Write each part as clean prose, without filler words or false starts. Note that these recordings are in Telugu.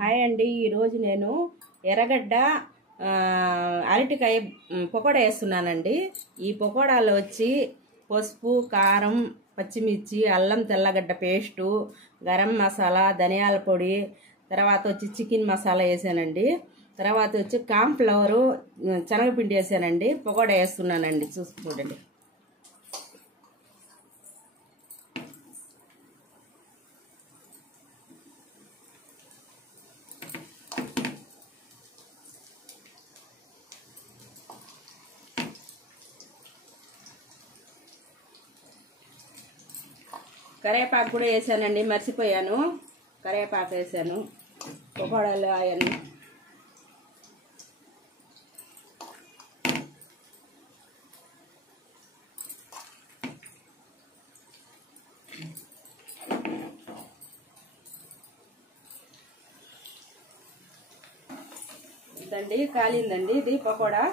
హాయ్ అండి. ఈరోజు నేను ఎర్రగడ్డ అరటికాయ పకోడా వేస్తున్నానండి. ఈ పకోడాలో వచ్చి పసుపు, కారం, పచ్చిమిర్చి, అల్లం తెల్లగడ్డ పేస్టు, గరం మసాలా, ధనియాల పొడి, తర్వాత వచ్చి చికెన్ మసాలా వేసానండి. తర్వాత వచ్చి కార్న్ఫ్లవరు, శనగపిండి వేసానండి. పకోడా వేస్తున్నానండి, చూసుకోండి. కరివేపాకు కూడా వేసానండి, మర్చిపోయాను. కరివేపాకు వేసాను. పకోడాలు అవన్నీ ఇదండి, కాలిందండి ఇది పకోడా.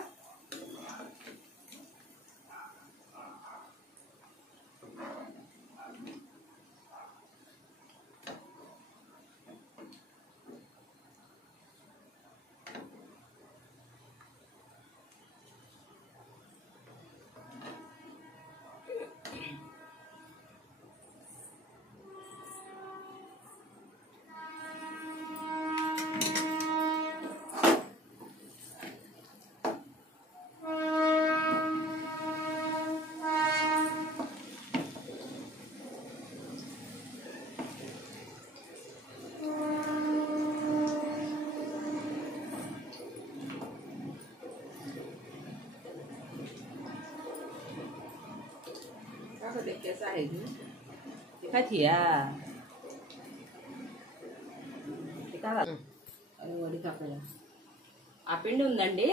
ఆ పిండి ఉందండి,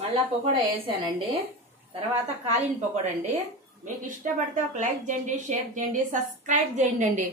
మళ్ళా పకోడా వేసానండి. తర్వాత కాలిన పకోడా అండి. మీకు ఇష్టపడితే ఒక లైక్ చేయండి, షేర్ చేయండి, సబ్స్క్రైబ్ చేయండి అండి.